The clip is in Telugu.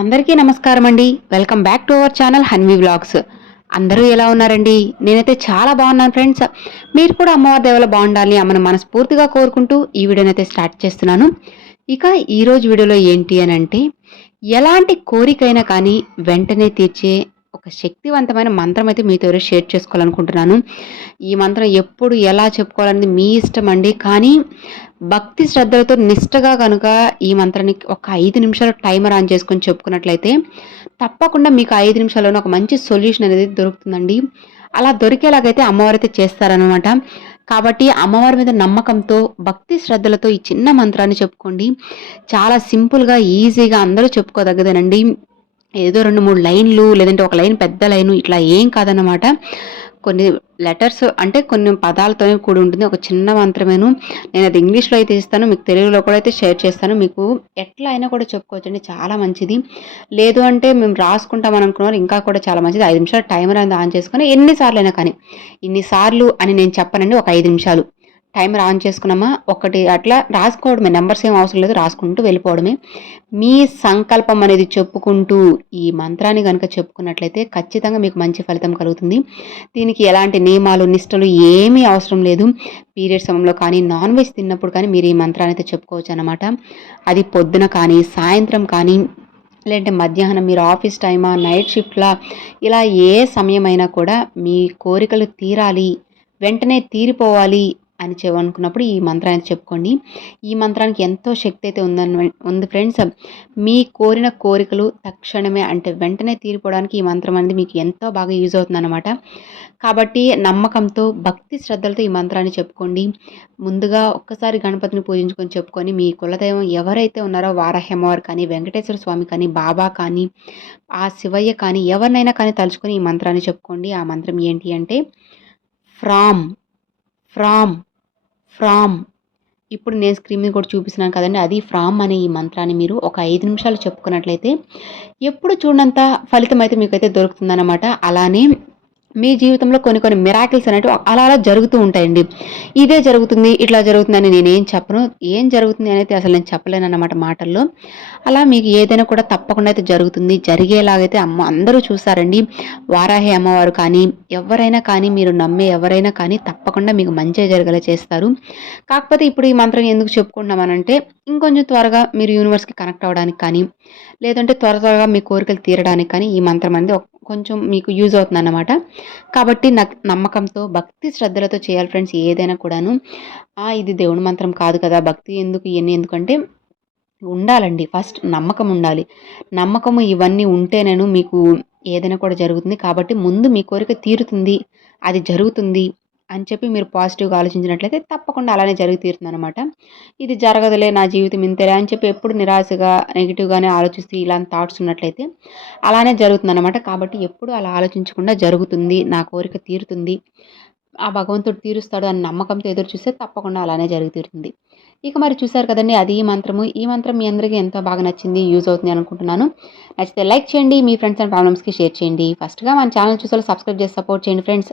అందరికీ నమస్కారం అండి. Welcome back to our channel Hanvi vlogs. అందరూ ఎలా ఉన్నారండి? నేనైతే చాలా బాగున్నాను ఫ్రెండ్స్. మీరు కూడా అమ్మవారి దేవల బాగుండాలని అమ్మను మనస్ఫూర్తిగా కోరుకుంటూ ఈ వీడియోనైతే అయితే స్టార్ట్ చేస్తున్నాను. ఇక ఈరోజు వీడియోలో ఏంటి అని అంటే ఎలాంటి కోరికైనా కానీ వెంటనే తీర్చే ఒక శక్తివంతమైన మంత్రం అయితే మీతో షేర్ చేసుకోవాలనుకుంటున్నాను. ఈ మంత్రం ఎప్పుడు ఎలా చెప్పుకోవాలనేది మీ ఇష్టం అండి. కానీ భక్తి శ్రద్ధలతో నిష్టగా కనుక ఈ మంత్రాన్ని ఒక ఐదు నిమిషాలు టైమర్ ఆన్ చేసుకొని చెప్పుకున్నట్లయితే తప్పకుండా మీకు ఐదు నిమిషాల్లోనే ఒక మంచి సొల్యూషన్ అనేది దొరుకుతుందండి. అలా దొరికేలాగైతే అమ్మవారు అయితే చేస్తారనమాట కాబట్టి అమ్మవారి మీద నమ్మకంతో భక్తి శ్రద్ధలతో ఈ చిన్న మంత్రాన్ని చెప్పుకోండి. చాలా సింపుల్గా ఈజీగా అందరూ చెప్పుకోదగ్గదేనండి. ఏదో రెండు మూడు లైన్లు లేదంటే ఒక లైన్ పెద్ద లైను ఇట్లా ఏం కాదనమాట కొన్ని లెటర్స్ అంటే కొన్ని పదాలతోనే కూడి ఉంటుంది. ఒక చిన్న మంత్రమేను. నేను అది ఇంగ్లీష్లో అయితే ఇస్తాను మీకు తెలుగులో కూడా అయితే షేర్ చేస్తాను. మీకు ఎట్లా అయినా కూడా చెప్పుకోవచ్చండి. చాలా మంచిది. లేదు అంటే మేము రాసుకుంటాం అనుకున్నారు ఇంకా కూడా చాలా మంచిది. ఐదు నిమిషాలు టైమర్ అనేది ఆన్ చేసుకొని ఎన్నిసార్లు అయినా కానీ ఇన్నిసార్లు అని నేను చెప్పనండి ఒక ఐదు నిమిషాలు. టైమర్ ఆన్ చేసుకున్నామా? ఒకటి అట్లా రాసుకోవడమే. నెంబర్స్ ఏం అవసరం లేదు రాసుకుంటూ వెళ్ళిపోవడమే. మీ సంకల్పం అనేది చెప్పుకుంటూ ఈ మంత్రాన్ని కనుక చెప్పుకున్నట్లయితే ఖచ్చితంగా మీకు మంచి ఫలితం కలుగుతుంది. దీనికి ఎలాంటి నియమాలు నిష్టలు ఏమీ అవసరం లేదు. పీరియడ్ సమయంలో కానీ నాన్ వెజ్ తిన్నప్పుడు కానీ మీరు ఈ మంత్రాన్ని అయితే చెప్పుకోవచ్చు అనమాట అది పొద్దున కానీ సాయంత్రం కానీ లేదంటే మధ్యాహ్నం మీరు ఆఫీస్ టైమా నైట్ షిఫ్ట్లా ఇలా ఏ సమయమైనా కూడా మీ కోరికలు తీరాలి. వెంటనే తీరిపోవాలి. అని అనుకున్నప్పుడు ఈ మంత్రాన్ని చెప్పుకోండి. ఈ మంత్రానికి ఎంతో శక్తి అయితే ఉందని ఉంది ఫ్రెండ్స్. మీ కోరిన కోరికలు తక్షణమే అంటే వెంటనే తీరిపోవడానికి ఈ మంత్రం అనేది మీకు ఎంతో బాగా యూజ్ అవుతుంది అనమాట కాబట్టి నమ్మకంతో భక్తి శ్రద్ధలతో ఈ మంత్రాన్ని చెప్పుకోండి. ముందుగా ఒక్కసారి గణపతిని పూజించుకొని చెప్పుకొని మీ కులదైవం ఎవరైతే ఉన్నారో వారాహ్యమ్మవారు కానీ వెంకటేశ్వర స్వామి కానీ బాబా కానీ ఆ శివయ్య కానీ ఎవరినైనా కానీ తలుచుకొని ఈ మంత్రాన్ని చెప్పుకోండి. ఆ మంత్రం ఏంటి అంటే ఫ్రామ్ ఫ్రామ్ ఫ్రామ్. ఇప్పుడు నేను స్క్రీన్ మీద కూడా చూపిస్తున్నాను కదండి అది ఫ్రామ్ అనే ఈ మంత్రాన్ని మీరు ఒక ఐదు నిమిషాలు చెప్పుకున్నట్లయితే ఎప్పుడు చూడంత ఫలితం అయితే మీకు అయితే దొరుకుతుందన్నమాట. అలానే మీ జీవితంలో కొన్ని కొన్ని మిరాకిల్స్ అనేవి అలా అలా జరుగుతూ ఉంటాయండి. ఇదే జరుగుతుంది ఇట్లా జరుగుతుందని నేనేం చెప్పను. ఏం జరుగుతుంది అనేది అసలు నేను చెప్పలేను అన్నమాట మాటల్లో. అలా మీకు ఏదైనా కూడా తప్పకుండా అయితే జరుగుతుంది. జరిగేలాగైతే అమ్మ అందరూ చూస్తారండి. వారాహి అమ్మవారు కానీ ఎవరైనా కానీ మీరు నమ్మే ఎవరైనా కానీ తప్పకుండా మీకు మంచి జరగలే చేస్తారు. కాకపోతే ఇప్పుడు ఈ మంత్రం ఎందుకు చెప్పుకుంటున్నామనంటే ఇంకొంచెం త్వరగా మీరు యూనివర్స్కి కనెక్ట్ అవ్వడానికి కానీ లేదంటే త్వర త్వరగా మీ కోరికలు తీరడానికి కానీ ఈ మంత్రం అనేది కొంచెం మీకు యూజ్ అవుతుంది అన్నమాట కాబట్టి నాకు నమ్మకంతో భక్తి శ్రద్ధలతో చేయాలి ఫ్రెండ్స్ ఏదైనా కూడాను. ఇది దేవుని మంత్రం కాదు కదా భక్తి ఎందుకు ఇవన్నీ ఎందుకంటే ఉండాలండి. ఫస్ట్ నమ్మకం ఉండాలి. నమ్మకము ఇవన్నీ ఉంటే నేను మీకు ఏదైనా కూడా జరుగుతుంది. కాబట్టి ముందు మీ కోరిక తీరుతుంది. అది జరుగుతుంది. అని చెప్పి మీరు పాజిటివ్గా ఆలోచించినట్లయితే తప్పకుండా అలానే జరిగి తీరుతుంది అనమాట ఇది జరగదులే నా జీవితం ఇంతలే అని చెప్పి ఎప్పుడు నిరాశగా నెగిటివ్గానే ఆలోచిస్తూ ఇలాంటి థాట్స్ ఉన్నట్లయితే అలానే జరుగుతుంది అనమాట కాబట్టి ఎప్పుడు అలా ఆలోచించకుండా జరుగుతుంది నా కోరిక తీరుతుంది ఆ భగవంతుడు తీరుస్తాడు అని నమ్మకంతో ఎదురు చూస్తే తప్పకుండా అలానే జరిగి తీరుతుంది. ఇక మరి చూసారు కదండి అది ఈ మంత్రము. ఈ మంత్రం మీ అందరికీ ఎంతో బాగా నచ్చింది యూజ్ అవుతుంది అనుకుంటున్నాను. నచ్చితే లైక్ చేయండి మీ ఫ్రెండ్స్ అండ్ ఫ్యామిలీస్కి షేర్ చేయండి. ఫస్ట్గా మన ఛానల్ చూసే సబ్స్క్రైబ్ చేసి సపోర్ట్ చేయండి ఫ్రెండ్స్